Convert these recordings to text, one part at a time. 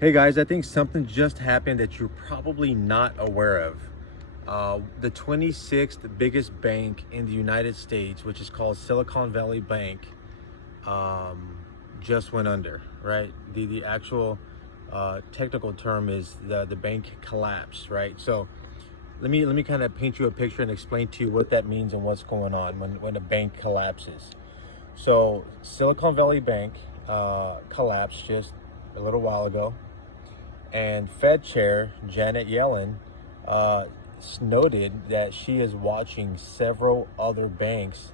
Hey guys, I think something just happened that you're probably not aware of. The 26th biggest bank in the United States, which is called Silicon Valley Bank, um, just went under, right? The actual technical term is the bank collapsed, right? So let me kind of paint you a picture and explain to you what that means and what's going on when a bank collapses. So Silicon Valley Bank collapsed just a little while ago, and Fed Chair Janet Yellen uh, noted that she is watching several other banks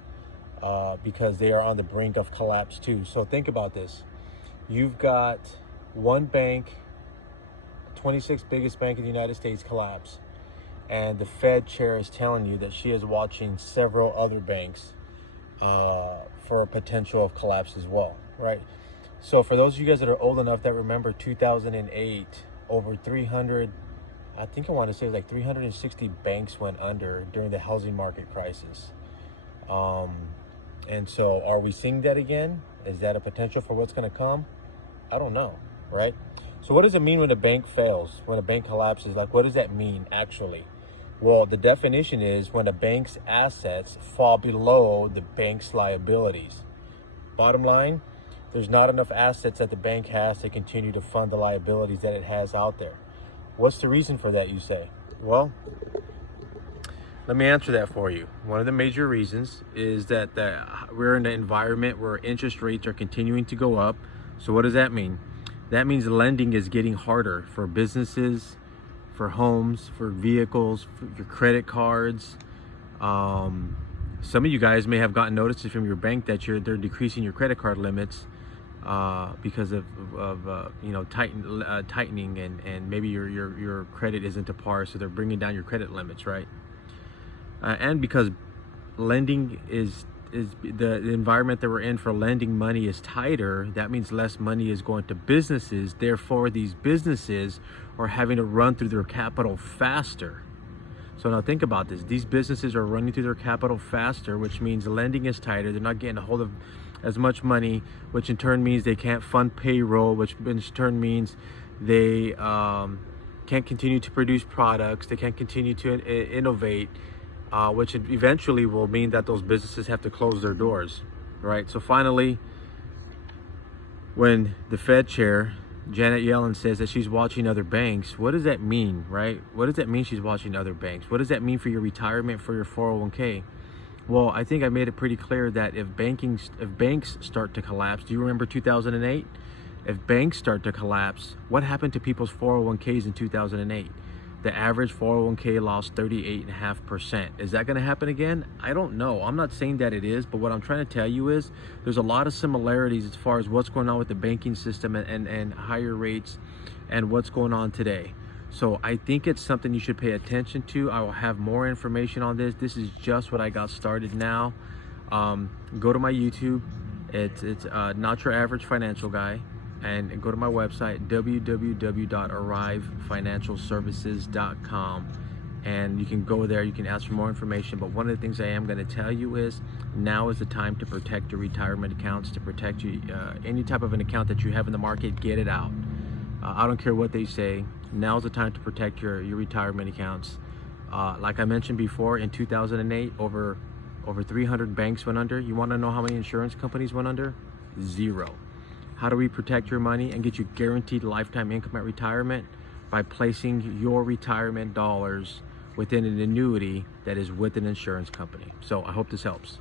because they are on the brink of collapse too. So think about this. You've got one bank, 26th biggest bank in the United States, collapse. And the Fed chair is telling you that she is watching several other banks for a potential of collapse as well, right? So for those of you guys that are old enough that remember 2008, over 300, I think I want to say it was like 360 banks went under during the housing market crisis. Um, and so are we seeing that again? Is that a potential for what's going to come? I don't know, right? So what does it mean when a bank fails, when a bank collapses? Like, what does that mean actually? Well, the definition is when a bank's assets fall below the bank's liabilities. Bottom line, there's not enough assets that the bank has to continue to fund the liabilities that it has out there. What's the reason for that, you say? Well, let me answer that for you. One of the major reasons is that we're in an environment where interest rates are continuing to go up. So what does that mean? That means lending is getting harder for businesses, for homes, for vehicles, for your credit cards. Some of you guys may have gotten notices from your bank that they're decreasing your credit card limits because of tightening, and maybe your credit isn't to par, so they're bringing down your credit limits, right? And because lending is the environment that we're in for lending money is tighter, that means less money is going to businesses. Therefore, these businesses are having to run through their capital faster. So now think about this. These businesses are running through their capital faster, which means lending is tighter. They're not getting a hold of as much money, which in turn means they can't fund payroll, which in turn means they can't continue to produce products. They can't continue to innovate, which eventually will mean that those businesses have to close their doors, right? So finally, when the Fed chair, Janet Yellen, says that she's watching other banks, what does that mean, right? What does that mean she's watching other banks? What does that mean for your retirement, for your 401k? Well, I think I made it pretty clear that if banks start to collapse, do you remember 2008? If banks start to collapse, what happened to people's 401ks in 2008? The average 401k lost 38.5%. Is that going to happen again? I don't know. I'm not saying that it is, but what I'm trying to tell you is there's a lot of similarities as far as what's going on with the banking system and higher rates and what's going on today. So I think it's something you should pay attention to. I will have more information on this. This is just what I got started now. Go to my YouTube. It's Not Your Average Financial Guy. And go to my website, www.arrivefinancialservices.com, and you can go there. You can ask for more information. But one of the things I am going to tell you is now is the time to protect your retirement accounts, to protect you, any type of an account that you have in the market. Get it out. I don't care what they say. Now is the time to protect your retirement accounts. Like I mentioned before, in 2008, over 300 banks went under. You want to know how many insurance companies went under? 0. How do we protect your money and get you guaranteed lifetime income at retirement? By placing your retirement dollars within an annuity that is with an insurance company. So I hope this helps.